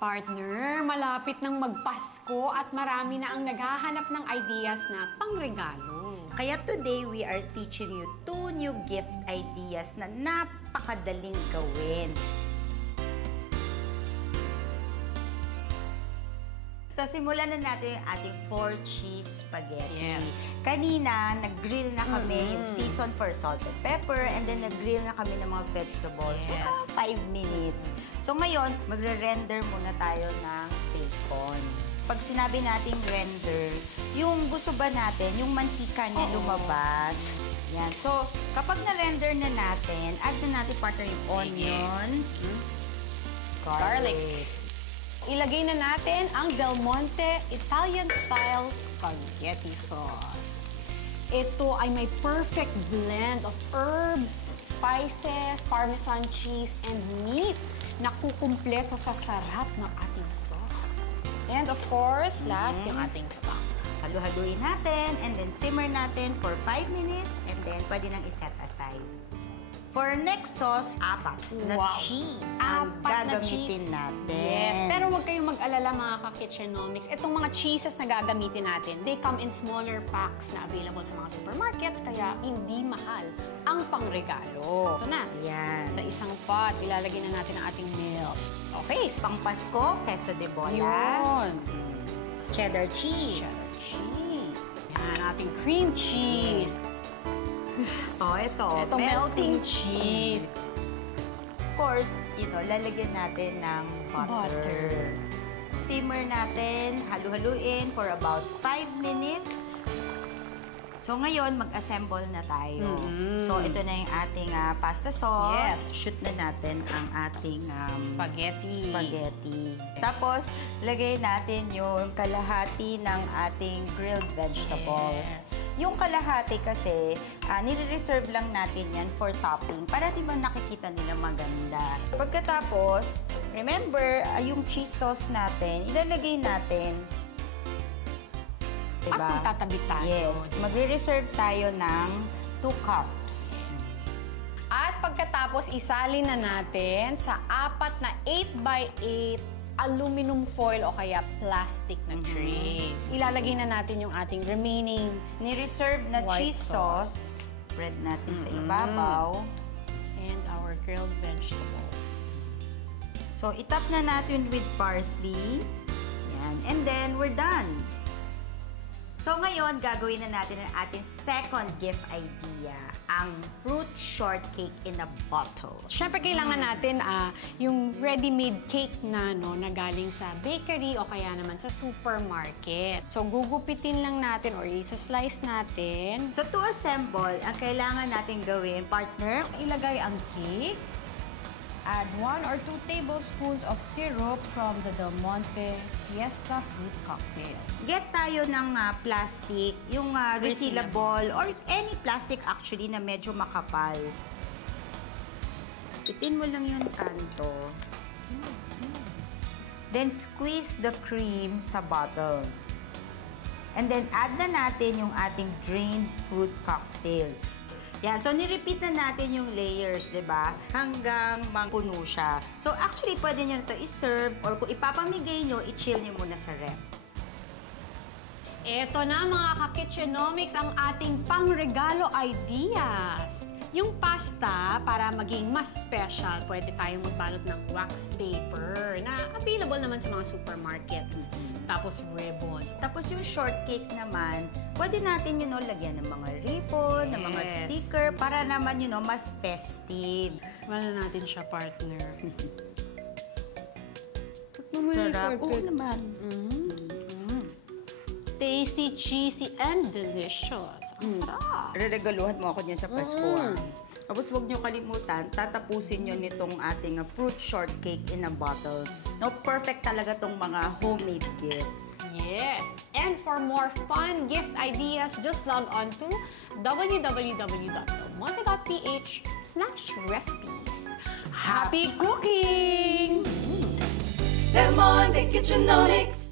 Partner, malapit nang magpasko at marami na ang naghahanap ng ideas na pangregalo. Kaya today, we are teaching you 2 new gift ideas na napakadaling gawin. So, simulan na natin yung ating 4 cheese spaghetti. Yes. Kanina, nag-grill na kami yung season for salt and pepper, and then nag-grill na kami ng mga vegetables. Yes. Mga 5 minutes. So, ngayon, magre-render muna tayo ng bacon. Pag sinabi nating render, yung gusto ba natin, yung mantika niya lumabas. Yan. So, kapag na-render na natin, add na natin partner yung onions, garlic. Ilagay na natin ang Del Monte Italian-style spaghetti sauce. Ito ay may perfect blend of herbs, spices, parmesan cheese, and meat na kukumpleto sa sarap ng ating sauce. And of course, last yung ating stock. Halu-haluin natin, and then simmer natin for 5 minutes, and then pwede nang iset aside. For next sauce, 4 na cheese ang 4 na gagamitin natin. Yes, pero huwag kayong mag-alala mga ka-kitchenomics. Itong mga cheeses na gagamitin natin, they come in smaller packs na available sa mga supermarkets, kaya hindi mahal ang pangregalo. Ito na. Yan. Sa isang pot, ilalagay na natin ang ating milk. Okay, Pang Pasko, queso de bola. yun. Cheddar cheese. Cheddar cheese. Yan, ating cream cheese. Oh, ito Melting cheese. Of course, lalagyan natin ng butter. Simmer natin, halu-haluin for about 5 minutes. So, ngayon, mag-assemble na tayo. So, ito na yung ating pasta sauce. Yes. Shoot na natin ang ating Spaghetti. Tapos, lagay natin yung kalahati ng ating grilled vegetables. Yes. Yung kalahati kasi, nire-reserve lang natin yan for topping para di ba nakikita nila maganda. Pagkatapos, remember, yung cheese sauce natin, ilalagay natin. Diba? At magtatabi tayo. Yes. Magre-reserve tayo ng 2 cups. At pagkatapos, isalin na natin sa 4 na 8x8 aluminum foil o kaya plastic na trays. Ilalagay na natin yung ating remaining Ni-reserve na white cheese sauce. Spread natin sa ibabaw. and our grilled vegetables. So, itap na natin with parsley. Yan. And then, we're done. So, ngayon, gagawin na natin ang ating second gift idea, ang fruit shortcake in a bottle. Siyempre, kailangan natin yung ready-made cake na galing sa bakery o kaya naman sa supermarket. So, gugupitin lang natin or isa-slice natin. So, to assemble, ang kailangan natin gawin, partner, Ilagay ang cake. Add 1 or 2 tablespoons of syrup from the Del Monte Fiesta Fruit Cocktail. get tayo ng plastic, yung resealable or any plastic actually na medyo makapal. Pitin mo lang yung kanto. Then squeeze the cream sa bottle. And then add na natin yung ating drained fruit cocktail. Yan, so nirepeat na natin yung layers, di ba? Hanggang mapuno siya. So actually, pwede nyo na ito i-serve or kung ipapamigay nyo, i-chill nyo muna sa ref. Eto na mga ka-kitchenomics ang ating pangregalo ideas. Yung pasta, para maging mas special, pwede tayong magbalot ng wax paper na available naman sa mga supermarkets. Tapos ribbons. Tapos yung shortcake naman, pwede natin lagyan ng mga ribbon, ng mga sticker, para naman mas festive. Wala natin siya, partner. Sarap. Oo naman. Tasty, cheesy, and delicious. Ang sarap. Reregaluhan mo ako niyan sa Pasko. Tapos huwag niyo kalimutan, tatapusin niyo nitong ating fruit shortcake in a bottle. No, perfect talaga tong mga homemade gifts. Yes. And for more fun gift ideas, just log on to www.delmonte.ph/recipes. Happy cooking! Del Monte Kitchenomics.